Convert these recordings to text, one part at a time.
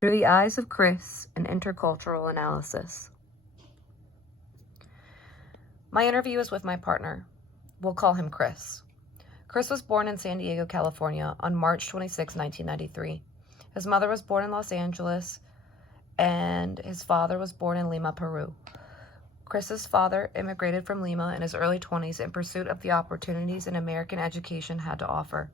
Through the eyes of Chris, an intercultural analysis. My interview is with my partner. We'll call him Chris. Chris was born in San Diego, California on March 26, 1993. His mother was born in Los Angeles, and his father was born in Lima, Peru. Chris's father immigrated from Lima in his early 20s in pursuit of the opportunities an American education had to offer.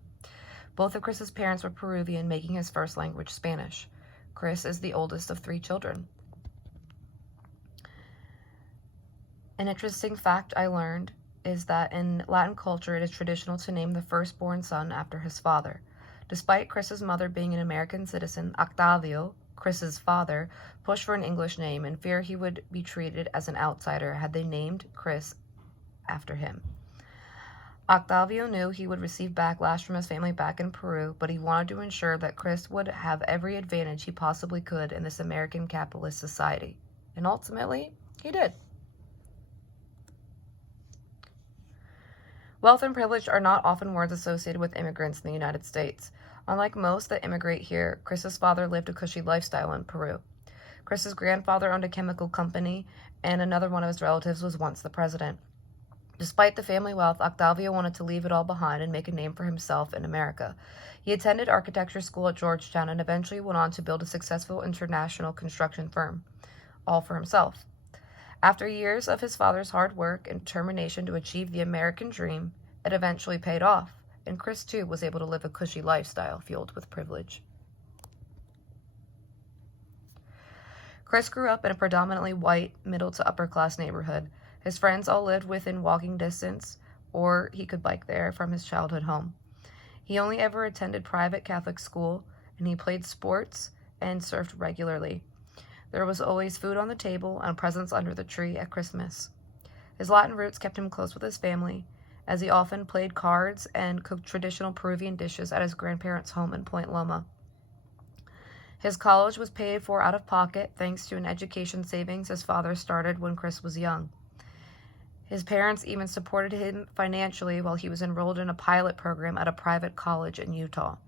Both of Chris's parents were Peruvian, making his first language Spanish. Chris is the oldest of 3 children. An interesting fact I learned is that in Latin culture, it is traditional to name the firstborn son after his father. Despite Chris's mother being an American citizen, Octavio, Chris's father, pushed for an English name in fear he would be treated as an outsider had they named Chris after him. Octavio knew he would receive backlash from his family back in Peru, but he wanted to ensure that Chris would have every advantage he possibly could in this American capitalist society. And ultimately, he did. Wealth and privilege are not often words associated with immigrants in the United States. Unlike most that immigrate here, Chris's father lived a cushy lifestyle in Peru. Chris's grandfather owned a chemical company, and another one of his relatives was once the president. Despite the family wealth, Octavio wanted to leave it all behind and make a name for himself in America. He attended architecture school at Georgetown and eventually went on to build a successful international construction firm, all for himself. After years of his father's hard work and determination to achieve the American dream, it eventually paid off, and Chris too was able to live a cushy lifestyle fueled with privilege. Chris grew up in a predominantly white, middle to upper class neighborhood. His friends all lived within walking distance, or he could bike there from his childhood home. He only ever attended private Catholic school, and he played sports and surfed regularly. There was always food on the table and presents under the tree at Christmas. His Latin roots kept him close with his family, as he often played cards and cooked traditional Peruvian dishes at his grandparents' home in Point Loma. His college was paid for out of pocket thanks to an education savings his father started when Chris was young. His parents even supported him financially while he was enrolled in a pilot program at a private college in Utah.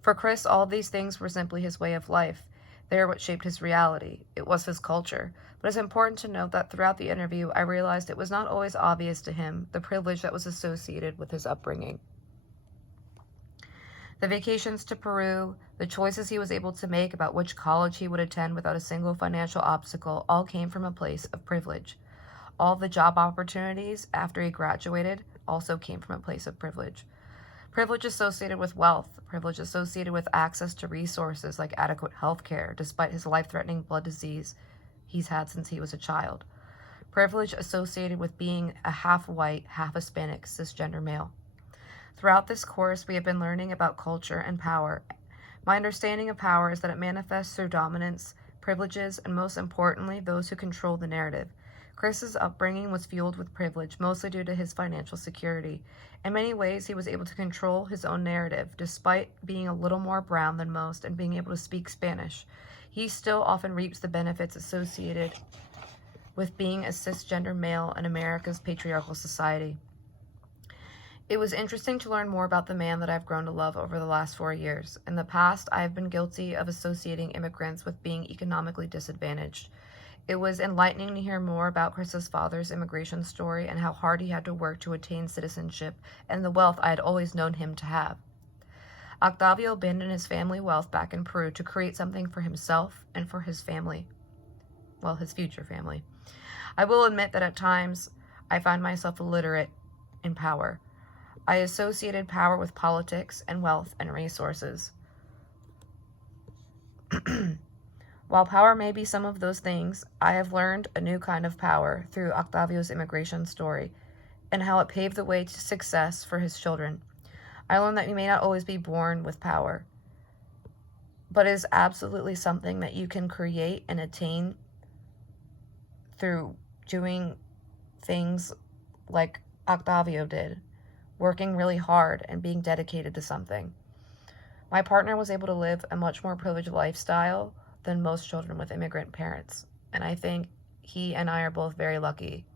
For Chris, all of these things were simply his way of life. They are what shaped his reality. It was his culture. But it's important to note that throughout the interview, I realized it was not always obvious to him the privilege that was associated with his upbringing. The vacations to Peru, the choices he was able to make about which college he would attend without a single financial obstacle, all came from a place of privilege. All the job opportunities after he graduated also came from a place of privilege. Privilege associated with wealth, privilege associated with access to resources like adequate health care, despite his life-threatening blood disease he's had since he was a child. Privilege associated with being a half-white, half-Hispanic, cisgender male. Throughout this course, we have been learning about culture and power. My understanding of power is that it manifests through dominance, privileges, and most importantly, those who control the narrative. Chris's upbringing was fueled with privilege, mostly due to his financial security. In many ways, he was able to control his own narrative, despite being a little more brown than most and being able to speak Spanish. He still often reaps the benefits associated with being a cisgender male in America's patriarchal society. It was interesting to learn more about the man that I've grown to love over the last 4 years. In the past, I have been guilty of associating immigrants with being economically disadvantaged. It was enlightening to hear more about Chris's father's immigration story and how hard he had to work to attain citizenship and the wealth I had always known him to have. Octavio abandoned his family wealth back in Peru to create something for himself and for his family. Well, his future family. I will admit that at times I find myself illiterate in power. I associated power with politics and wealth and resources. While power may be some of those things, I have learned a new kind of power through Octavio's immigration story and how it paved the way to success for his children. I learned that you may not always be born with power, but it is absolutely something that you can create and attain through doing things like Octavio did, working really hard and being dedicated to something. My partner was able to live a much more privileged lifestyle than most children with immigrant parents. And I think he and I are both very lucky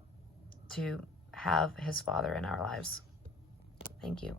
to have his father in our lives. Thank you.